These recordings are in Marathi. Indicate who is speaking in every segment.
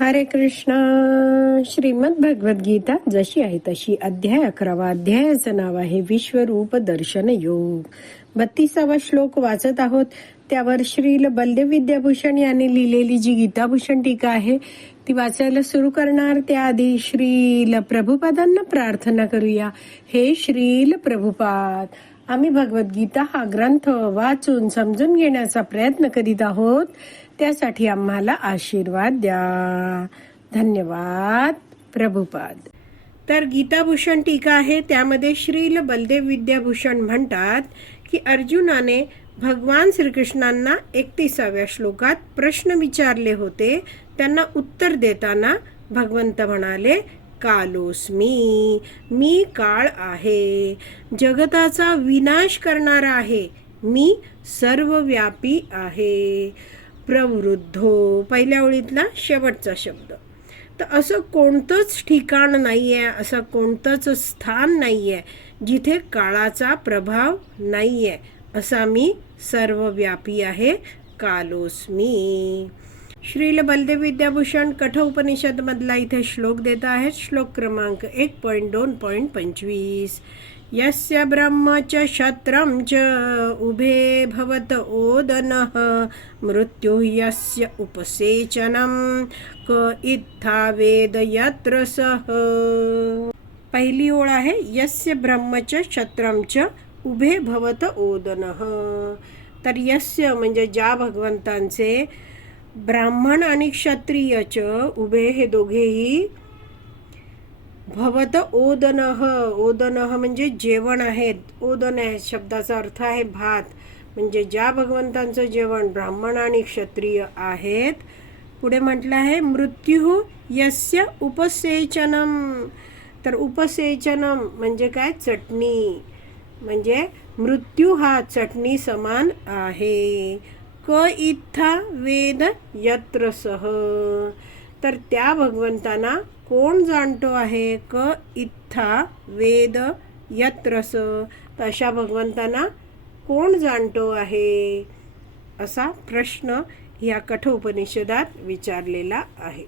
Speaker 1: हरे कृष्णा. श्रीमद भगवद गीता जशी आहे तशी अध्याय अकरावा अध्यायाचं नाव आहे विश्वरूप दर्शन योग. बत्तीसावा श्लोक वाचत आहोत. त्यावर श्रील बलदेव विद्याभूषण यांनी लिहिलेली जी गीताभूषण टीका आहे ती वाचायला सुरू करणार. त्याआधी श्रील प्रभुपादांना प्रार्थना करूया. हे श्रील प्रभुपाद आम्ही भगवद्गीता हा ग्रंथ वाचून समजून घेण्याचा प्रयत्न करीत आहोत. त्यासाठी आम्हाला आशीर्वाद द्या. धन्यवाद प्रभुपाद. तर गीताभूषण टीका आहे. त्यामध्ये श्रील बलदेव विद्याभूषण म्हणतात की अर्जुनाने भगवान श्रीकृष्णांना एकतीसाव्या श्लोकात प्रश्न विचारले होते. त्यांना उत्तर देताना भगवंत म्हणाले कालोस्मी मी काळ आहे. जगताचा विनाश करणारा आहे. मी सर्वव्यापी आहे. प्रवृद्धो पहिल्या ओळीतला शेवटचा शब्द. तर असं कोणतंच ठिकाण नाही आहे असं कोणतंच स्थान नाही आहे जिथे काळाचा प्रभाव नाही आहे असा मी सर्वव्यापी आहे कालोस्मी श्रील बलदेव विद्याभूषण कठ उपनिषद मधला इथे श्लोक देत आहेत. श्लोक क्रमांक एक पॉईंट दोन पॉईंट पंचवीस. यस्य ब्रह्म च शत्रं च उभे भवत ओदनः मृत्यु यस्य उपसेचनं क इत्था वेद यत्र सह पहिली ओळ आहे यस्य ब्रह्म च शत्रं च उभे भवत ओदनः. तर यस्य म्हणजे ज्या भगवंतांचे ब्राह्मण आणि क्षत्रियच उभे हे दोघेही भवत ओदनह ओदनह म्हणजे जेवण आहेत. ओदन आहे शब्दाचा अर्थ आहे भात. म्हणजे ज्या भगवंतांचं जेवण ब्राह्मण आणि क्षत्रिय आहेत पुढे म्हटलं आहे मृत्यू यस्य उपसेचनम. तर उपसेचनम म्हणजे काय? चटणी. म्हणजे मृत्यू हा चटणी समान आहे. क इत्था वेद यत्र सह तर त्या भगवंतांना कोण जाणतो आहे? क इत्था वेद यत्रस. तर अशा भगवंतांना कोण जाणतो आहे? असा प्रश्न ह्या कठोपनिषदात विचारलेला आहे.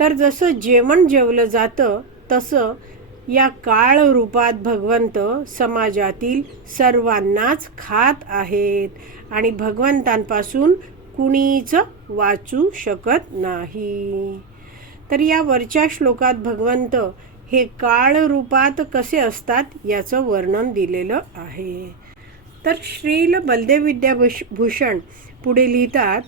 Speaker 1: तर जसं जेवण जेवलं जातं तसं या काळ रूपात भगवंत समाजातील सर्वांनाच खात आहेत आणि भगवंतांपासून कुणीच वाचू शकत नाही. तर या वरच्या श्लोकात भगवंत हे काळ रूपात कसे असतात याचं वर्णन दिलेलं आहे. तर श्रील बलदेव विद्याभूषण पुढे लिहितात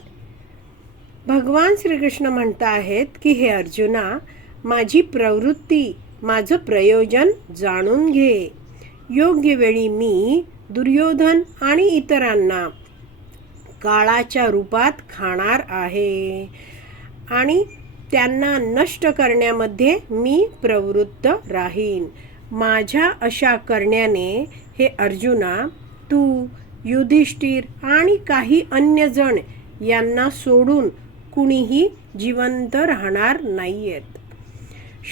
Speaker 1: भगवान श्रीकृष्ण म्हणता आहेत की हे अर्जुना माझी प्रवृत्ती माझं प्रयोजन जाणून घे. योग्य वेळी मी दुर्योधन आणि इतरांना काळाच्या रूपात खाणार आहे आणि त्यांना नष्ट करण्यामध्ये मी प्रवृत्त राहीन. माझ्या अशा करण्याने हे अर्जुना तू युधिष्ठिर आणि काही अन्य जण यांना सोडून कुणीही जिवंत राहणार नाही आहेत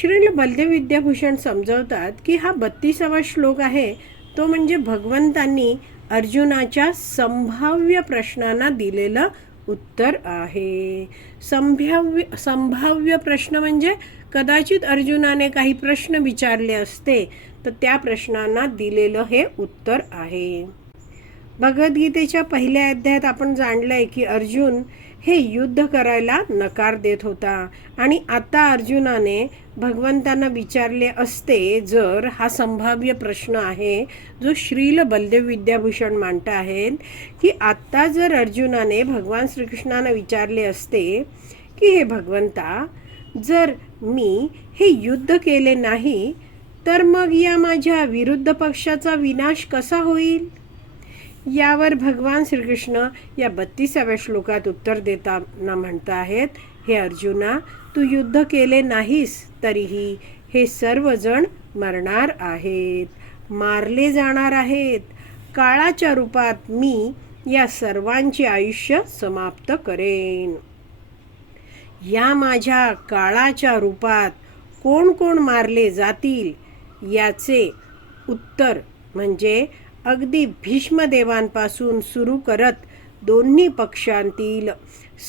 Speaker 1: श्रील बलदेव विद्याभूषण समजवतात की हा बत्तीसावा श्लोक आहे तो म्हणजे भगवंतांनी अर्जुनाच्या संभाव्य प्रश्नांना दिलेलं उत्तर आहे. संभाव्य संभाव्य प्रश्न म्हणजे कदाचित अर्जुनाने काही प्रश्न विचारले असते तर त्या प्रश्नांना दिलेलं हे उत्तर आहे. भगवद्गीतेच्या पहिल्या अध्यायात आपण जाणलंय की अर्जुन हे युद्ध करायला नकार देत होता. आणि आता अर्जुनाने भगवंतांना विचारले असते जर हा संभाव्य प्रश्न आहे जो श्रील बलदेव विद्याभूषण मांडत आहेत की आत्ता जर अर्जुनाने भगवान श्रीकृष्णांना विचारले असते की हे भगवंता जर मी हे युद्ध केले नाही तर मग या माझ्या विरुद्ध पक्षाचा विनाश कसा होईल? यावर भगवान श्रीकृष्ण या बत्तीसाव्या श्लोकात उत्तर देताना म्हणत आहेत हे अर्जुना तू युद्ध केले नाहीस तरीही हे सर्वजण मरणार आहेत मारले जाणार आहेत. काळाच्या रूपात मी या सर्वांचे आयुष्य समाप्त करेन. या माझ्या काळाच्या रूपात कोण कोण मारले जातील याचे उत्तर म्हणजे अगदी भीष्मदेवांपासून सुरू करत दोन्ही पक्षांतील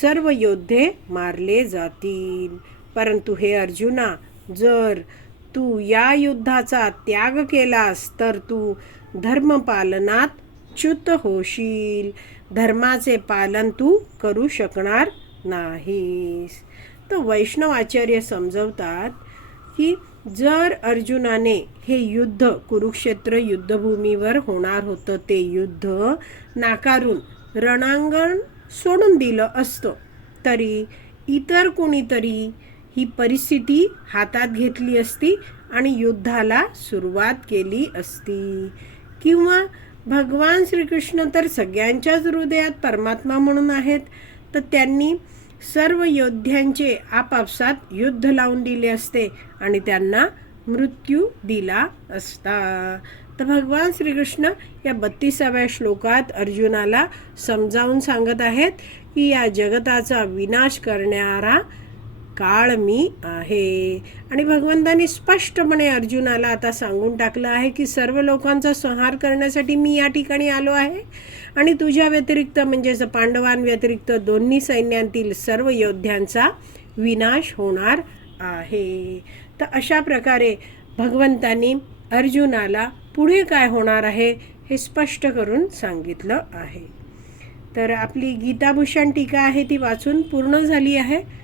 Speaker 1: सर्व योद्धे मारले जातील. परंतु हे अर्जुना जर तू या युद्धाचा त्याग केलास तर तू धर्मपालनात च्युत होशील. धर्माचे पालन तू करू शकणार नाहीस. तर वैष्णवाचार्य समजवतात की जर अर्जुनाने हे युद्ध कुरुक्षेत्र युद्धभूमीवर होणार होतं ते युद्ध नाकारून रणांगण सोडून दिलं असतं तरी इतर कोणीतरी ही परिस्थिती हातात घेतली असती आणि युद्धाला सुरुवात केली असती. किंवा भगवान श्रीकृष्ण तर सगळ्यांच्याच हृदयात परमात्मा म्हणून आहेत तर त्यांनी सर्व योद्ध्यांचे आपापसात युद्ध लावून दिले असते आणि त्यांना मृत्यू दिला असता. तर भगवान श्रीकृष्ण या बत्तीसाव्या श्लोकात अर्जुनाला समजावून सांगत आहेत की या जगताचा विनाश करणारा काळ मी आहे. आणि भगवंतानी स्पष्टपणे अर्जुनाला आता सांगून टाकलं आहे की सर्व लोकांचा संहार करण्यासाठी मी या ठिकाणी आलो आहे. आणि तुझ्या व्यतिरिक्त म्हणजेच पांडवांव्यतिरिक्त दोन्ही सैन्यांतील सर्व योद्ध्यांचा विनाश होणार आहे. तर अशा प्रकारे भगवंतानी अर्जुनाला पुढे काय होणार आहे हे स्पष्ट करून सांगितलं आहे. तर आपली गीताभूषण टीका आहे ती वाचून पूर्ण झाली आहे.